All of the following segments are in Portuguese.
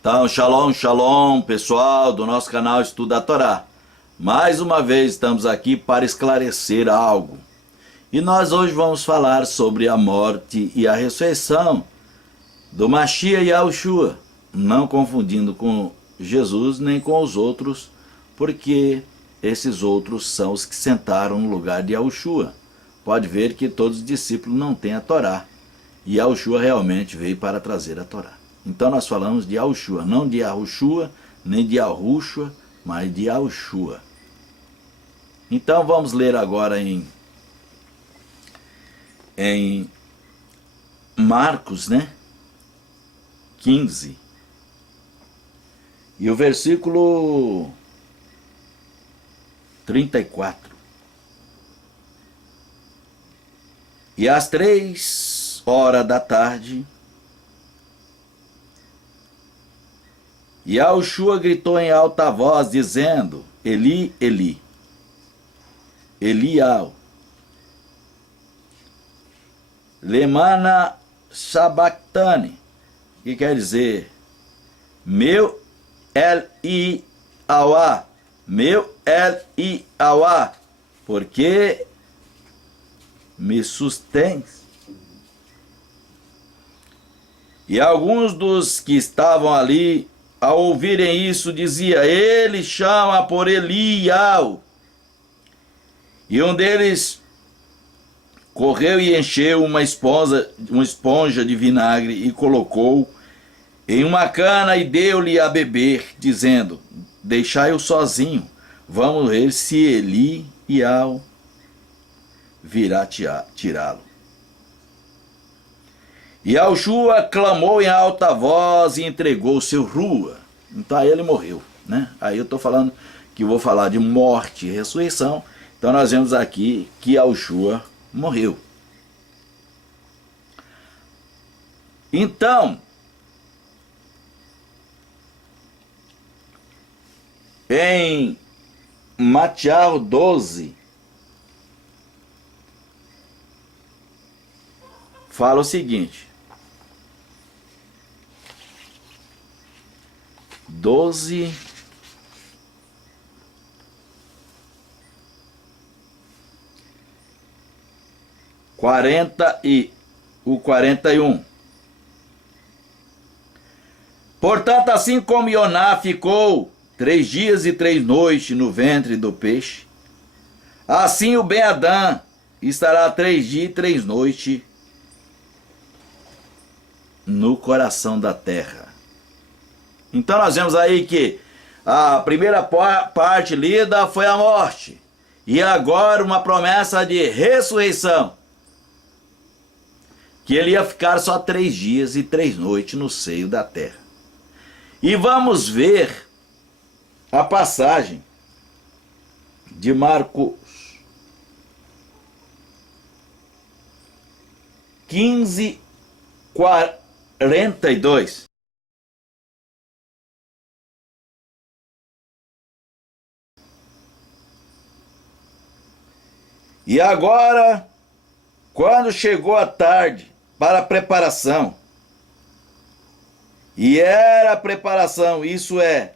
Então, shalom, shalom, pessoal do nosso canal Estuda a Torá. Mais uma vez estamos aqui para esclarecer algo. E nós hoje vamos falar sobre a morte e a ressurreição do Mashiach Yahushua, não confundindo com Jesus nem com os outros, porque esses outros são os que sentaram no lugar de Yahushua. Pode ver que todos os discípulos não têm a Torá, e Yahushua realmente veio para trazer a Torá. Então nós falamos de Yahushua, não de Yahushua, nem de Yahushua, mas de Yahushua. Então vamos ler agora em Marcos, 15. E o versículo 34. E às 3 horas da tarde, Yahushua gritou em alta voz, dizendo: Eli, Eli, Elial, lemana sabachthani, que quer dizer, meu El-I-Awá, meu El-I-Awá, porque me sustens. E alguns dos que estavam ali, ao ouvirem isso, dizia: ele chama por Elial. E um deles correu e encheu uma esponja de vinagre e colocou em uma cana e deu-lhe a beber, dizendo: deixai-o sozinho, vamos ver se Elial virá tirá-lo. E Yahushua clamou em alta voz e entregou o seu rua. Então aí ele morreu, Aí eu estou falando que vou falar de morte e ressurreição. Então nós vemos aqui que Yahushua morreu. Então, em Mateus 12, fala o seguinte: 12, 40 e o 41. Portanto, assim como Ioná ficou 3 dias e 3 noites no ventre do peixe, assim o Ben-Adã estará 3 dias e 3 noites no coração da terra. Então nós vemos aí que a primeira parte lida foi a morte, e agora uma promessa de ressurreição, que ele ia ficar só 3 dias e 3 noites no seio da terra. E vamos ver a passagem de Marcos 15, 42. E agora, quando chegou a tarde para a preparação, e era a preparação, isso é,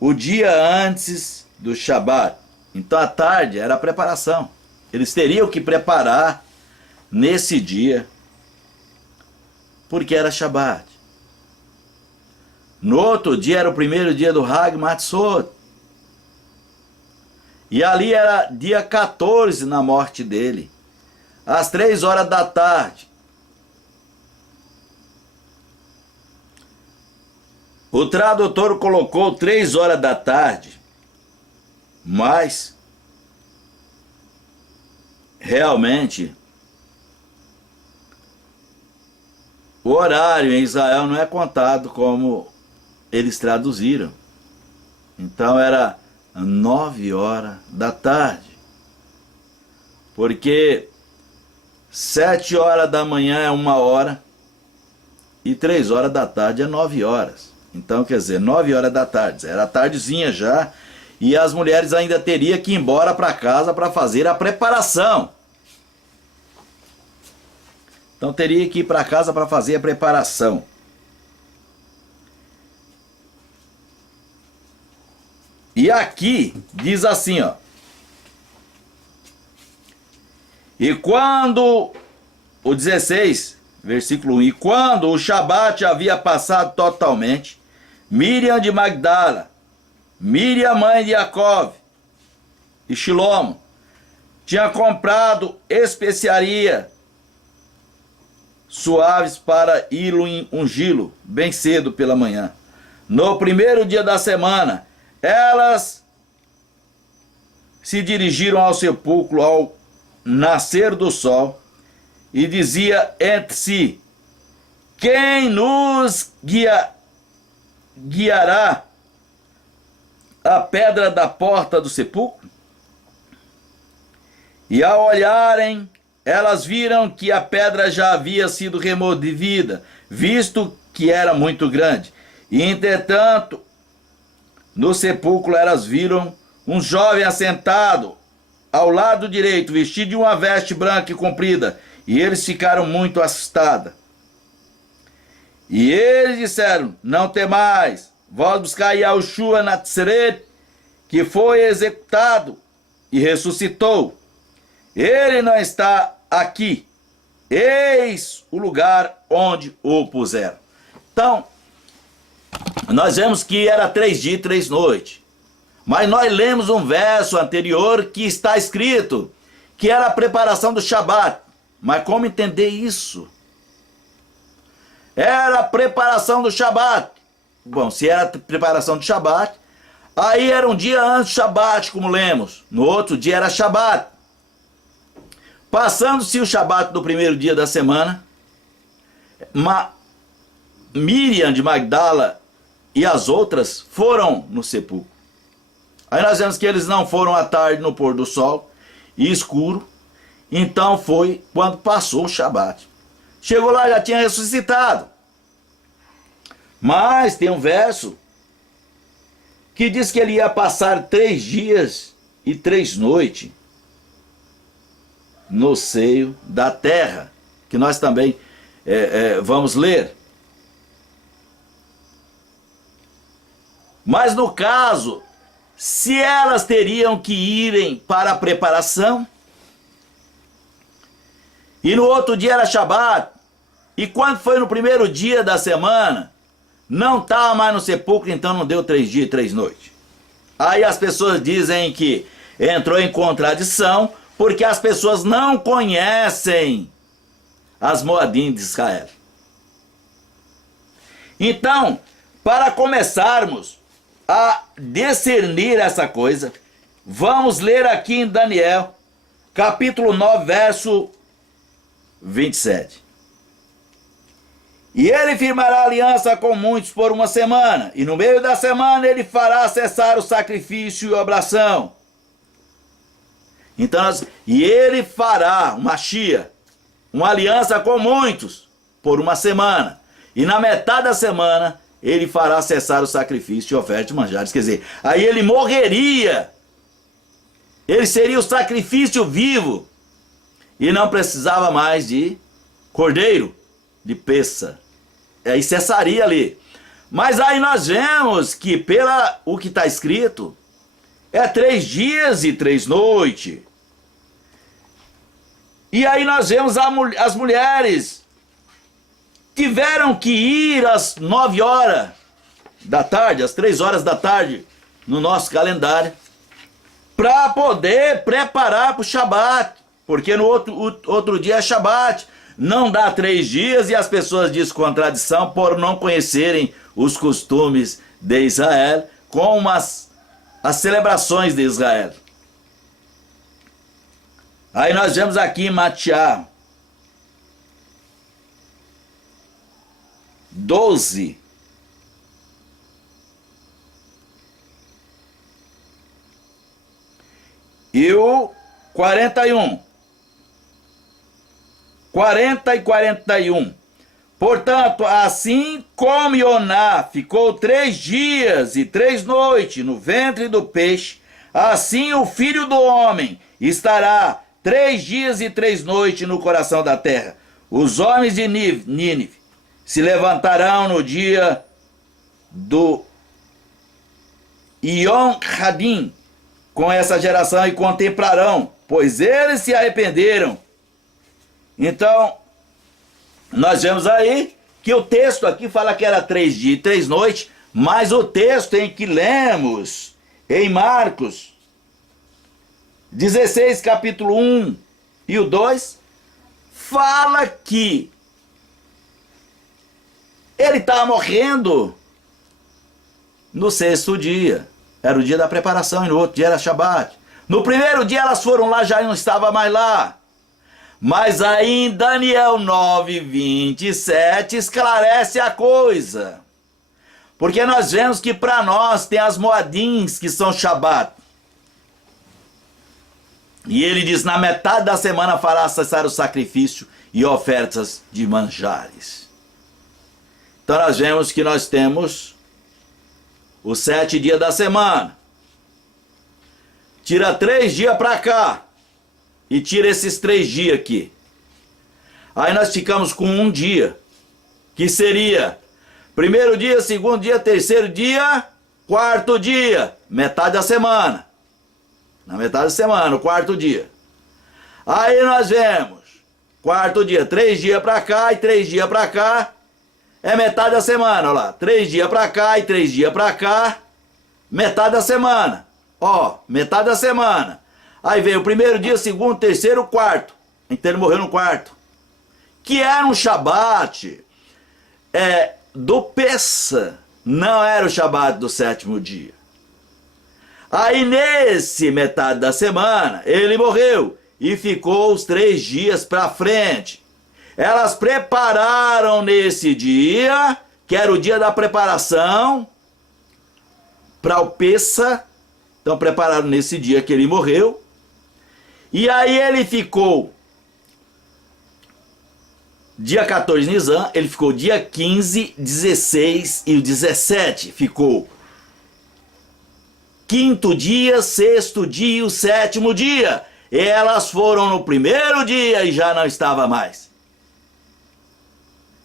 o dia antes do Shabat. Então a tarde era a preparação. Eles teriam que preparar nesse dia, porque era Shabat. No outro dia era o primeiro dia do Hag Matzot. E ali era dia 14 na morte dele, às 3 horas da tarde. O tradutor colocou 3 horas da tarde, mas realmente o horário em Israel não é contado como eles traduziram. Então era 9 horas da tarde, porque 7 horas da manhã é 1 hora e 3 horas da tarde é 9 horas. Então quer dizer, 9 horas da tarde, era tardezinha já, e as mulheres ainda teriam que ir embora para casa para fazer a preparação. Então teria que ir para casa para fazer a preparação. E aqui diz assim, ó. E quando, o 16, versículo 1, e quando o Shabat havia passado totalmente, Miriam de Magdala, Miriam mãe de Jacó e Shilomo, tinha comprado especiaria suaves para ir ungí-lo bem cedo pela manhã. No primeiro dia da semana, elas se dirigiram ao sepulcro ao nascer do sol e dizia entre si: quem nos guiará a pedra da porta do sepulcro? E ao olharem, elas viram que a pedra já havia sido removida, visto que era muito grande. E entretanto, no sepulcro elas viram um jovem assentado ao lado direito, vestido de uma veste branca e comprida, e eles ficaram muito assustados. E eles disseram: não temais, vós buscai Yahushua Natseret, que foi executado e ressuscitou. Ele não está aqui, eis o lugar onde o puseram. Então, nós vemos que era 3 dias e 3 noites. Mas nós lemos um verso anterior que está escrito que era a preparação do Shabat. Mas como entender isso? Era a preparação do Shabat. Bom, se era a preparação do Shabat, aí era um dia antes do Shabat, como lemos. No outro dia era Shabat. Passando-se o Shabat do primeiro dia da semana, Miriam de Magdala e as outras foram no sepulcro. Aí nós vemos que eles não foram à tarde no pôr do sol e escuro. Então foi quando passou o Shabat. Chegou lá, já tinha ressuscitado. Mas tem um verso que diz que ele ia passar 3 dias e 3 noites no seio da terra, que nós também vamos ler. Mas no caso, se elas teriam que irem para a preparação, e no outro dia era Shabat, e quando foi no primeiro dia da semana, não estava mais no sepulcro, então não deu 3 dias e 3 noites. Aí as pessoas dizem que entrou em contradição, porque as pessoas não conhecem as Moadim de Israel. Então, para começarmos a discernir essa coisa, vamos ler aqui em Daniel, capítulo 9, verso 27. E ele firmará aliança com muitos por 1 semana, e no meio da semana ele fará cessar o sacrifício e oblação. Então, e ele fará uma aliança com muitos por 1 semana. E na metade da semana, ele fará cessar o sacrifício e oferta de manjares. Quer dizer, aí ele morreria. Ele seria o sacrifício vivo. E não precisava mais de cordeiro, de peça. Aí cessaria ali. Mas aí nós vemos que, pela o que está escrito, é 3 dias e 3 noites. E aí nós vemos as mulheres tiveram que ir às 9 horas da tarde, às 3 horas da tarde, no nosso calendário, para poder preparar para o Shabat, porque no outro dia é Shabat, não dá 3 dias, e as pessoas dizem contradição por não conhecerem os costumes de Israel, como as celebrações de Israel. Aí nós vemos aqui em Mateus 12. E o 41. 40 e 41. Portanto, assim como Ioná ficou 3 dias e 3 noites no ventre do peixe, assim o Filho do Homem estará 3 dias e 3 noites no coração da terra. Os homens de Nínive se levantarão no dia Yom Hadim com essa geração e contemplarão, pois eles se arrependeram. Então, nós vemos aí que o texto aqui fala que era 3 dias e 3 noites, mas o texto em que lemos em Marcos 16, capítulo 1 e o 2, fala que ele estava morrendo no 6º dia. Era o dia da preparação e no outro dia era Shabat. No primeiro dia elas foram lá, já não estava mais lá. Mas aí em Daniel 9, 27 esclarece a coisa. Porque nós vemos que para nós tem as moadins que são Shabat. E ele diz, na metade da semana fará cessar o sacrifício e ofertas de manjares. Então nós vemos que nós temos os 7 dias da semana. Tira 3 dias para cá. E tira esses 3 dias aqui. Aí nós ficamos com 1 dia. Que seria primeiro dia, segundo dia, terceiro dia, quarto dia. Metade da semana. Na metade da semana, o quarto dia. Aí nós vemos. Quarto dia, 3 dias para cá e 3 dias para cá. É metade da semana, ó lá. 3 dias para cá e 3 dias para cá. Metade da semana. Ó, metade da semana. Aí veio o primeiro dia, segundo, terceiro, quarto. Então ele morreu no quarto. Que era um Shabat do Pessa. Não era o Shabat do 7º dia. Aí nesse metade da semana, ele morreu. E ficou os 3 dias para frente. Elas prepararam nesse dia, que era o dia da preparação, para o Pessa. Então prepararam nesse dia que ele morreu. E aí ele ficou dia 14 Nisan, ele ficou dia 15, 16 e o 17. Ficou 5º dia, 6º dia e o 7º dia. Elas foram no primeiro dia e já não estava mais.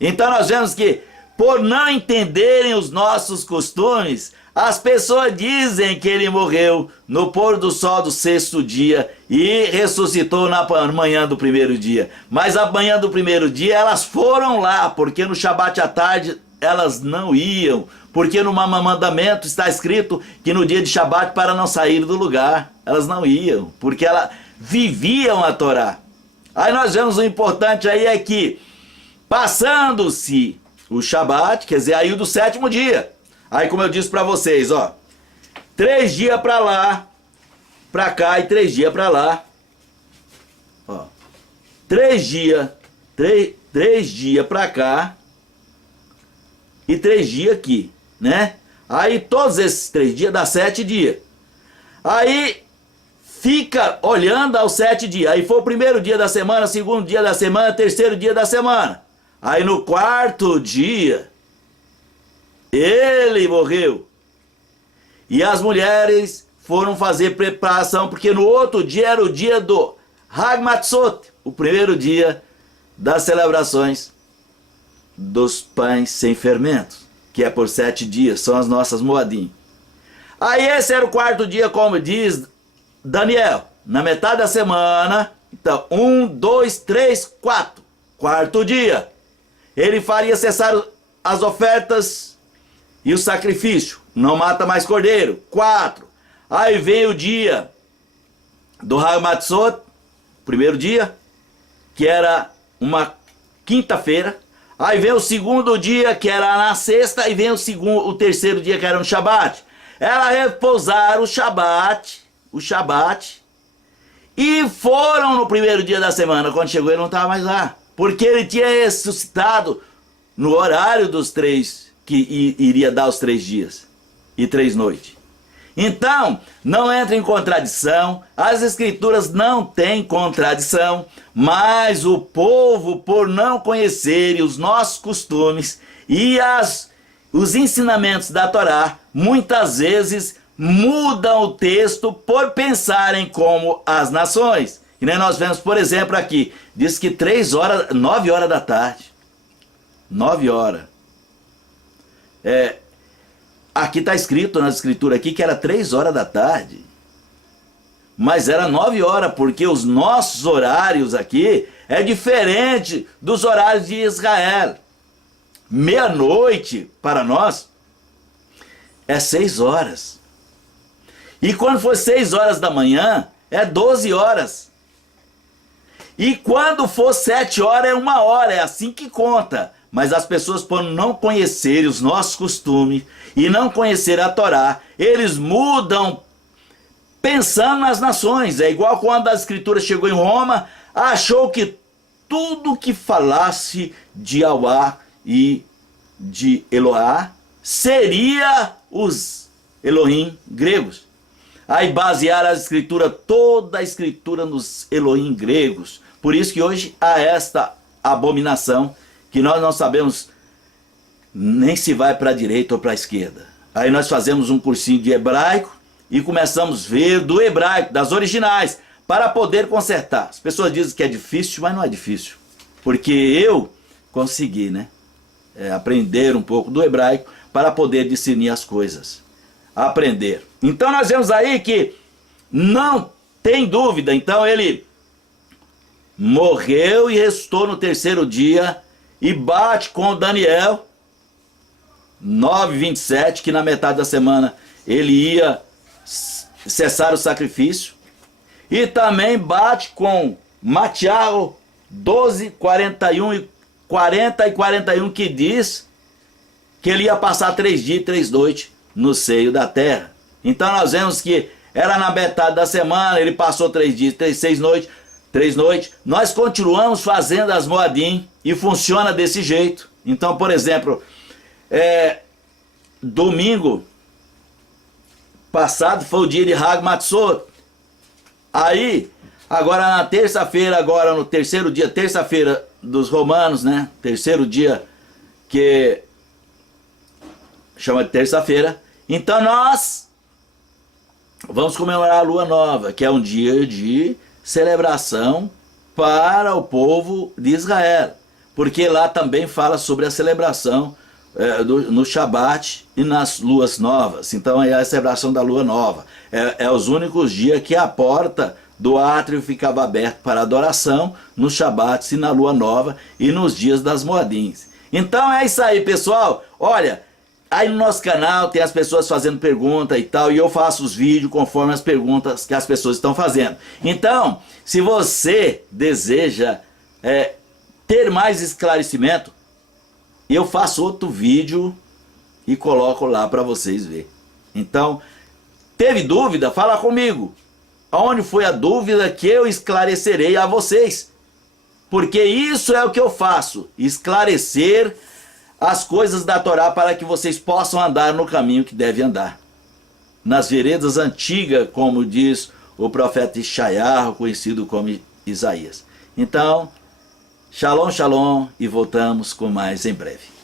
Então nós vemos que, por não entenderem os nossos costumes, as pessoas dizem que ele morreu no pôr do sol do 6º dia e ressuscitou na manhã do primeiro dia. Mas a manhã do primeiro dia elas foram lá, porque no Shabat à tarde elas não iam. Porque no mandamento está escrito que no dia de Shabat para não sair do lugar. Elas não iam, porque elas viviam a Torá. Aí nós vemos o importante aí é que, passando-se o Shabat, quer dizer, aí o do 7º dia. Aí como eu disse para vocês, ó, 3 dias para lá, para cá e 3 dias para lá. Ó, 3 dias, 3 dias para cá e 3 dias aqui, né? Aí todos esses 3 dias dá 7 dias. Aí fica olhando aos 7 dias. Aí foi o primeiro dia da semana, segundo dia da semana, terceiro dia da semana. Aí no 4º dia, ele morreu. E as mulheres foram fazer preparação, porque no outro dia era o dia do Hag Matzot, o primeiro dia das celebrações dos pães sem fermentos, que é por 7 dias, são as nossas moadim. Aí esse era o 4º dia, como diz Daniel, na metade da semana. Então, 1, 2, 3, 4. 4º dia. Ele faria cessar as ofertas e o sacrifício. Não mata mais cordeiro. 4. Aí vem o dia do Hag Matzot, primeiro dia, que era uma quinta-feira. Aí vem o segundo dia, que era na sexta, e vem o terceiro dia, que era no Shabat. Ela repousaram o Shabat, e foram no primeiro dia da semana. Quando chegou, ele não estava mais lá, porque ele tinha ressuscitado no horário dos 3, que iria dar os 3 dias e 3 noites. Então, não entra em contradição, as escrituras não têm contradição, mas o povo, por não conhecerem os nossos costumes e os ensinamentos da Torá, muitas vezes mudam o texto por pensarem como as nações. E nem nós vemos, por exemplo, aqui, diz que 9 horas da tarde. 9 horas. aqui está escrito na escritura aqui que era 3 horas da tarde. Mas era 9 horas, porque os nossos horários aqui é diferente dos horários de Israel. Meia-noite, para nós, é 6 horas. E quando for 6 horas da manhã, é 12 horas. E quando for 7 horas, é 1 hora, é assim que conta. Mas as pessoas, por não conhecerem os nossos costumes e não conhecerem a Torá, eles mudam pensando nas nações. É igual quando a escritura chegou em Roma, achou que tudo que falasse de Yahweh e de Eloá seria os Elohim gregos. Aí basearam a escritura, toda a escritura nos Elohim gregos. Por isso que hoje há esta abominação que nós não sabemos nem se vai para a direita ou para a esquerda. Aí nós fazemos um cursinho de hebraico e começamos a ver do hebraico, das originais, para poder consertar. As pessoas dizem que é difícil, mas não é difícil. Porque eu consegui, né? Aprender um pouco do hebraico para poder discernir as coisas. Aprender. Então nós vemos aí que não tem dúvida. Então ele morreu e ressuscitou no 3º dia e bate com Daniel 9:27, que na metade da semana ele ia cessar o sacrifício. E também bate com Matiao 12:41 e 40 e 41, que diz que ele ia passar 3 dias e 3 noites no seio da terra. Então nós vemos que era na metade da semana, ele passou 3 dias, 3 noites. Nós continuamos fazendo as Moadim e funciona desse jeito. Então, por exemplo, domingo passado foi o dia de Hag Matzot. Aí, agora na terça-feira, agora no 3º dia, terça-feira dos romanos, né? 3º dia que chama de terça-feira. Então nós vamos comemorar a lua nova, que é um dia de celebração para o povo de Israel. Porque lá também fala sobre a celebração no Shabat e nas luas novas. Então é a celebração da lua nova. É os únicos dias que a porta do átrio ficava aberta para adoração, nos Shabats e na lua nova e nos dias das Moadins. Então é isso aí, pessoal. Olha, aí no nosso canal tem as pessoas fazendo pergunta e tal, e eu faço os vídeos conforme as perguntas que as pessoas estão fazendo. Então, se você deseja ter mais esclarecimento, eu faço outro vídeo e coloco lá para vocês verem. Então, teve dúvida? Fala comigo. Aonde foi a dúvida que eu esclarecerei a vocês? Porque isso é o que eu faço, esclarecer as coisas da Torá para que vocês possam andar no caminho que devem andar. Nas veredas antigas, como diz o profeta Ishaiah, conhecido como Isaías. Então, shalom, shalom, e voltamos com mais em breve.